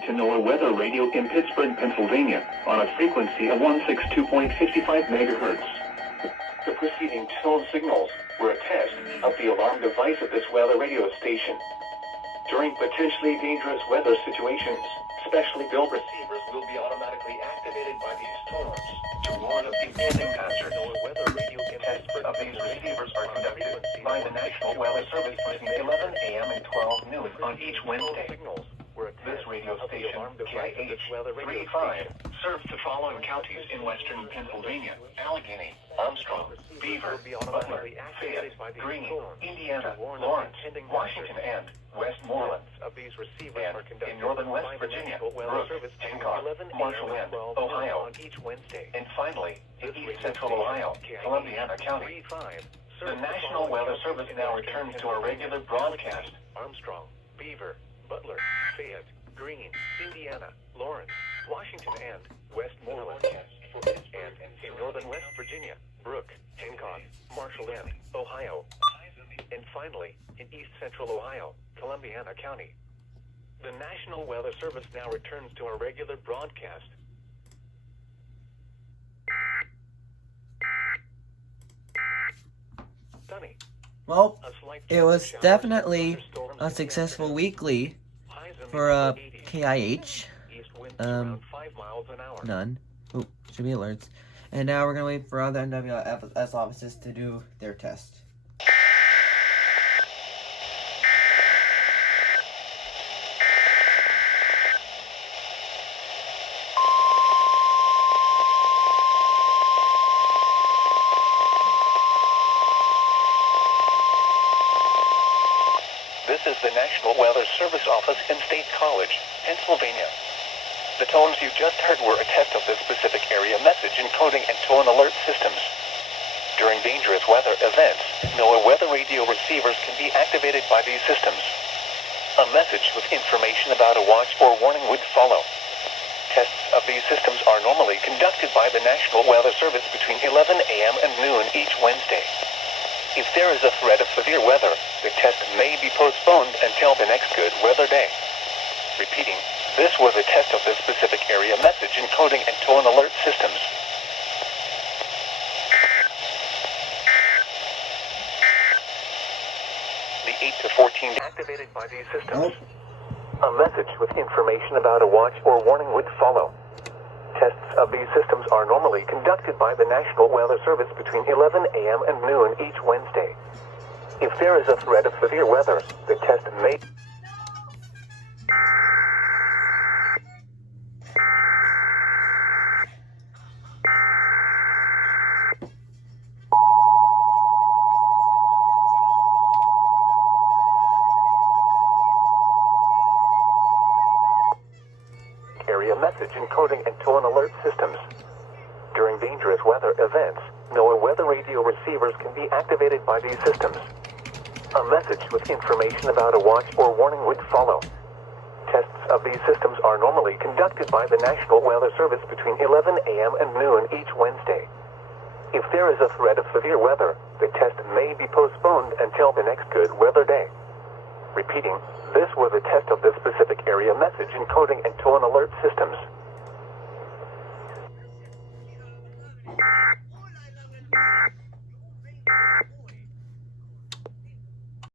listening to NOAA Weather Radio in Pittsburgh, Pennsylvania, on a frequency of 162.55 megahertz. The preceding tone signals were a test of the alarm device of this weather radio station. During potentially dangerous weather situations, specially built receivers will be automatically activated by these tones to warn of impending hazard. NOAA Weather Radio tests of these receivers are conducted by the National Weather Service between 11 a.m. and 12 noon on each Wednesday. This radio station, KIH-35, serves the following counties in western Pennsylvania: Allegheny, Armstrong, Beaver, Butler, Fayette, Greene, Indiana, Lawrence, Washington, and Westmoreland. And in northern West Virginia, Brooke, Hancock, Marshall, and Ohio. And finally, in east central Ohio, Columbiana County. The National Weather Service now returns to our regular broadcast. Armstrong, Beaver, Butler, Fayette, Greene, Indiana, Lawrence, Washington, and Westmoreland. And in northern West Virginia, Brooke, Hancock, Marshall, and Ohio. And finally, in east central Ohio, Columbiana County. The National Weather Service now returns to our regular broadcast. Sunny. Well, it was definitely a successful weekly for KIH. None. Oh, should be alerts. And now we're gonna wait for other NWS offices to do their test. This is the National Weather Service Office in State College, Pennsylvania. The tones you just heard were a test of the specific area message encoding and tone alert systems. During dangerous weather events, NOAA weather radio receivers can be activated by these systems. A message with information about a watch or warning would follow. Tests of these systems are normally conducted by the National Weather Service between 11 a.m. and noon each Wednesday. If there is a threat of severe weather, the test may be postponed until the next good weather day. Repeating, this was a test of the specific area message encoding and tone alert systems. The 8 to 14 activated by these systems. A message with information about a watch or warning would follow. Tests of these systems are normally conducted by the National Weather Service between 11 a.m. and noon each Wednesday. If there is a threat of severe weather, the test may... area message encoding and tone alert systems. During dangerous weather events, NOAA weather radio receivers can be activated by these systems. A message with information about a watch or warning would follow. Tests of these systems are normally conducted by the National Weather Service between 11 a.m. and noon each Wednesday. If there is a threat of severe weather, the test may be postponed until the next good weather day. Repeating, this was a test of the specific area message encoding and tone alert systems.